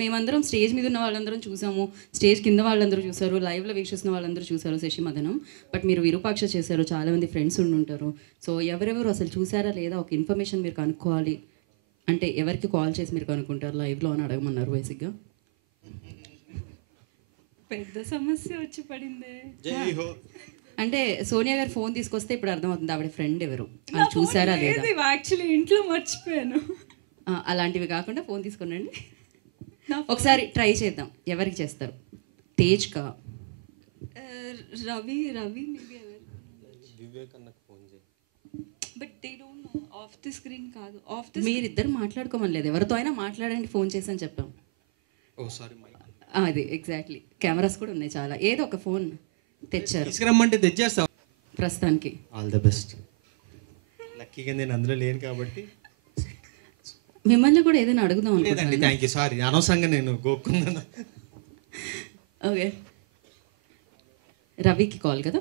మేమందరం స్టేజ్ మీద ఉన్న వాళ్ళందరం చూసాము, స్టేజ్ కింద వాళ్ళందరూ చూసారు, లైవ్లో వీక్షిస్తున్న వాళ్ళందరూ చూసారు శశి మదనం. బట్ మీరు విరూపాక్ష చేశారు, చాలామంది ఫ్రెండ్స్ ఉండుంటారు. సో ఎవరెవరు అసలు చూసారా లేదా ఒక ఇన్ఫర్మేషన్ మీరు కనుక్కోవాలి అంటే ఎవరికి కాల్ చేసి మీరు కనుక్కుంటారు లైవ్లో అని అడగమన్నారు బేసిక్గా. పెద్ద సమస్య వచ్చి పడింది. అంటే సోనియా గారు ఫోన్ తీసుకొస్తే ఇప్పుడు అర్థమవుతుంది ఆవిడ ఫ్రెండ్ ఎవరు అది చూసారా లేదా. యాక్చువల్లీ ఇంట్లో మర్చిపోయాను. అలాంటివి కాకుండా ఫోన్ తీసుకునండి, ఒకసారి ట్రై చేద్దాం. ఎవరికి చేస్తారు? తేజ్ కా, రవి మేబీ వివేక్ అన్నకు ఫోన్ చేయి. But they don't know, of the screen కాదు, ఆఫ్ ది మీరిద్దరు మాట్లాడుకోమని లేదు, ఎవరితో అయినా మాట్లాడండి ఫోన్ చేసి అని చెప్పాం. ఓ సారీ అది ఎగ్జాక్ట్లీ, కెమెరాస్ కూడా ఉన్నాయి చాలా. ఏదో ఒక ఫోన్ తెచ్చారు, తీసుకురమ్మంటే తెచ్చేస్తాం ప్రస్తుతానికి. All the best. లక్కీగా నేను అందులో లేను కాబట్టి మిమ్మల్ని కూడా ఏదైనా అడుగుదాం లేదండి. అనుకుంటున్నాను. థ్యాంక్ యూ, సారీ అనవసరంగా నేను గోక్కున్నాను. ఓకే, రవికి కాల్ కదా.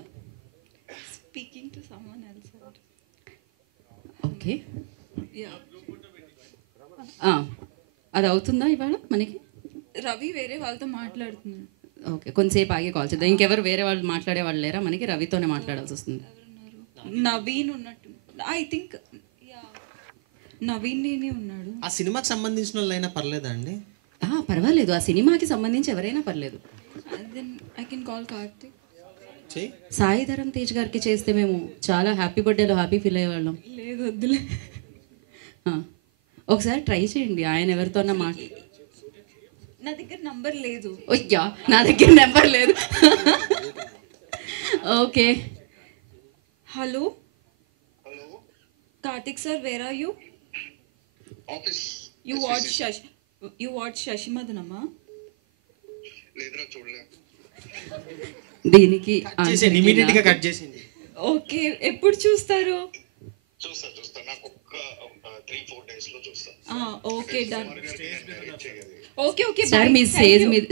Speaking to someone else. Okay, అది అవుతుందా ఇవాళ మనకి? రవి వేరే వాళ్ళతో మాట్లాడుతున్నాడు. ఓకే, కొంతసేపు ఆగి కాల్ చేద్దాం. ఇంకెవరు వేరే వాళ్ళు మాట్లాడే వాళ్ళు లేరా మనకి? రవితోనే మాట్లాడాల్సి వస్తుంది. నవీన్ ఉన్నట్టు, ఐ థింక్ నవీన్ నేనే ఉన్నాడు. ఆ సినిమాకి సంబంధించిన వాళ్ళైనా పర్లేదా అండి? పర్వాలేదు, ఆ సినిమాకి సంబంధించి ఎవరైనా పర్లేదు. Then I can call Karthik. Sai Dharam Tej గారికి చేస్తే మేము చాలా హ్యాపీ బర్త్డేలో హ్యాపీ ఫీల్ అయ్యేవాళ్ళం. లేదు వద్దులే, ఒకసారి ట్రై చేయండి. ఆయన ఎవరితో అన్నా నా దగ్గర నంబర్ లేదు. అయ్యా, నా దగ్గర నెంబర్ లేదు. Okay, hello Karthik sir, where are you? Office. You watch శశి మదనమా? లేదురా, చూడలే. దీనికి ఇమీడియట్ గా కట్ చేసింది. ఓకే, ఎప్పుడు చూస్తారు? చూస్తా నాకు ఒక్క 3-4 days లో చూస్తా. Okay, done. ఓకే సార్ మీ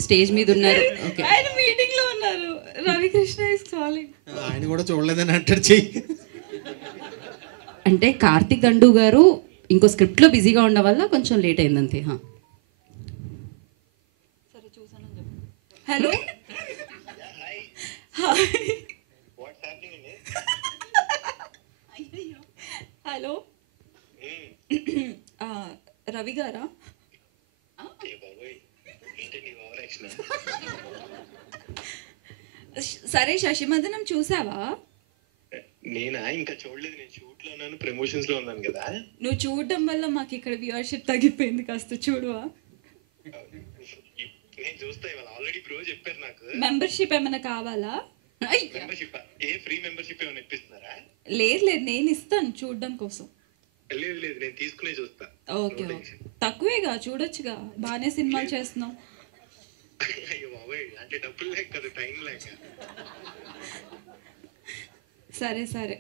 స్టేజ్ మీద ఉన్నారు. ఓకే, ఆయన మీటింగ్ లో ఉన్నారు. Ravikrishna is calling. ఆయన కూడా చూడలేదని అంటారు. చెయ్యి అంటే కార్తిక్ గండు గారు ఇంకో స్క్రిప్ట్ లో బిజీగా ఉండడం వల్ల కొంచెం లేట్ అయింది అంతే. సరే చూసానని చెప్పు. హలో హలో, రవి గారా? సరే, శశిమదనం చూసావా? నేనా? ఇంకా చూడలేదు, నేను షూట్ లో ఉన్నాను, ప్రమోషన్స్ లో ఉన్నాను కదా. నువ్వు చూడడం వల్ల మాకు ఇక్కడ వ్యూవర్షిప్ తగ్గిపోయింది, కాస్త చూడువా? నేను చూస్తా, ఇవాళ ఆల్రెడీ ప్రో చెప్పారు నాకు. మెంబర్షిప్ ఏమైనా కావాలా? మెంబర్షిప్ ఫ్రీ మెంబర్షిప్ ఏమైనా ఇప్పిస్తున్నారా? లేదు, నేను ఇస్తాను చూడడం కోసం. లేదు, నేను తీసుకునే చూస్తా. ఓకే, తక్కువేగా, చూడొచ్చుగా, బాగానే సినిమాలు చేస్తున్నాం. అయ్యో బాబాయ్, అంటే డబ్బులు లేక కదా, టైం లేక. సరే